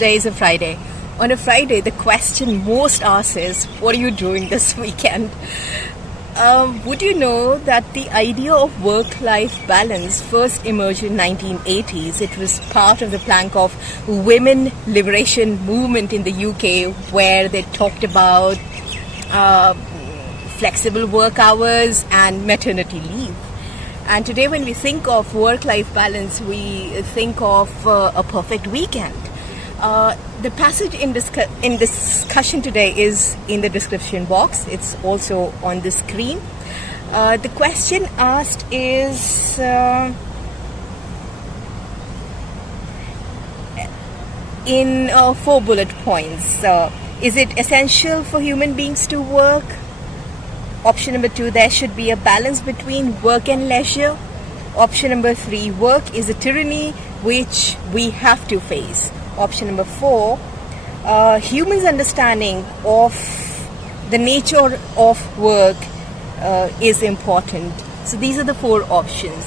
Today is a Friday. On a Friday, the question most asked is, what are you doing this weekend? Would you know that the idea of work-life balance first emerged in 1980s? It was part of the plank of women liberation movement in the UK, where they talked about flexible work hours and maternity leave. And today when we think of work-life balance, we think of a perfect weekend. The passage in discussion today is in the description box. It's also on the screen. The question asked is, in 4 bullet points. Is it essential for human beings to work? Option number 2, there should be a balance between work and leisure. Option number 3, work is a tyranny which we have to face. Option number 4, humans' understanding of the nature of work is important. So these are the 4 options.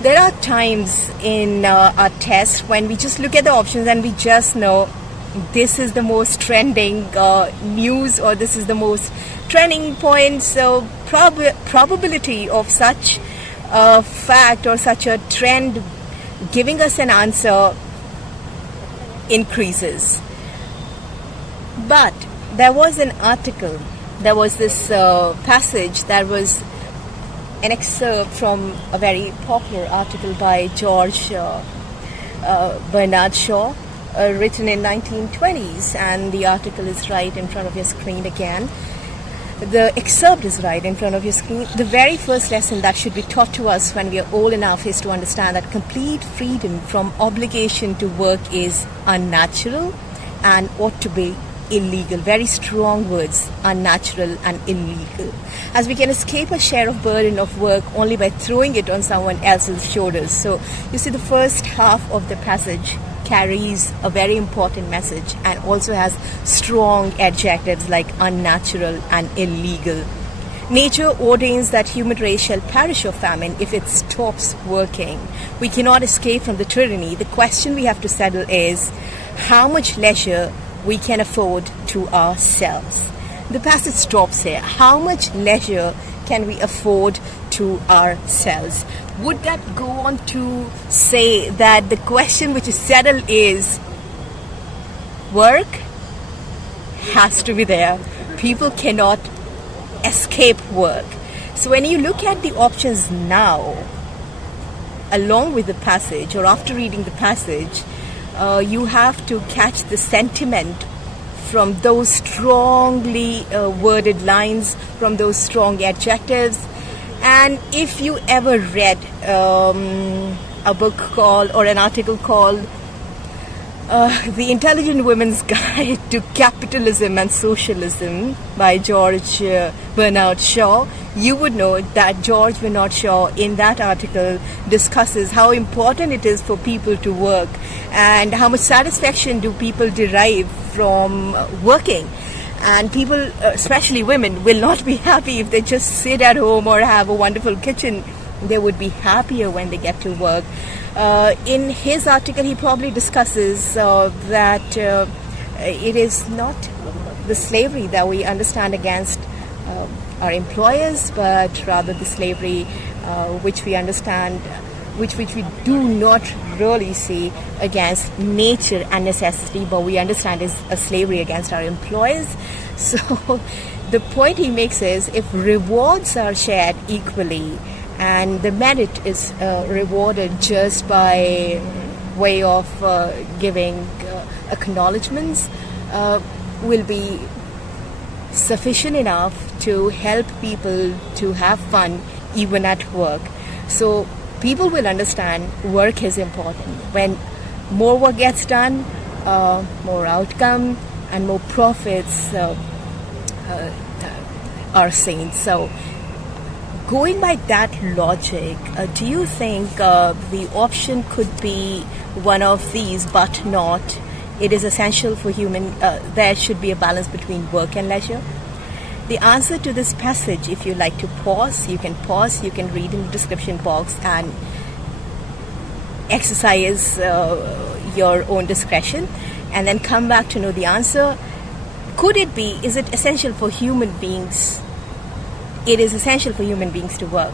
There are times in our test when we just look at the options and we just know this is the most trending news, or this is the most trending point. So probability of such a fact or such a trend giving us an answer increases. But there was an article, there was this passage that was an excerpt from a very popular article by George Bernard Shaw, written in 1920s, and the article is right in front of your screen again. The excerpt is right in front of your screen. The very first lesson that should be taught to us when we are old enough is to understand that complete freedom from obligation to work is unnatural and ought to be illegal. Very strong words, unnatural and illegal, as we can escape a share of burden of work only by throwing it on someone else's shoulders. So you see, the first half of the passage carries a very important message and also has strong adjectives like unnatural and illegal. Nature ordains that human race shall perish of famine if it stops working. We cannot escape from the tyranny. The question we have to settle is how much leisure we can afford to ourselves. The passage stops here. How much leisure can we afford to ourselves? Would that go on to say that the question which is settled is work has to be there. People cannot escape work. So when you look at the options now, along with the passage or after reading the passage, you have to catch the sentiment from those strongly worded lines, from those strong adjectives. And if you ever read a book called, or an article called The Intelligent Women's Guide to Capitalism and Socialism by George Bernard Shaw, you would know that George Bernard Shaw in that article discusses how important it is for people to work and how much satisfaction do people derive from working. And people, especially women, will not be happy if they just sit at home or have a wonderful kitchen. They would be happier when they get to work. In his article, he probably discusses that it is not the slavery that we understand against our employers, but rather the slavery which we understand, which we do not really see against nature and necessity, but we understand is a slavery against our employers. So the point he makes is, if rewards are shared equally and the merit is rewarded just by way of giving acknowledgements, will be sufficient enough to help people to have fun even at work. So people will understand work is important. When more work gets done, more outcome and more profits are seen. So going by that logic, do you think the option could be one of these, but not, it is essential for human, there should be a balance between work and leisure? The answer to this passage, if you like to pause, you can read in the description box and exercise your own discretion. and then come back to know the answer. Could it be, is it essential for human beings? It is essential for human beings to work.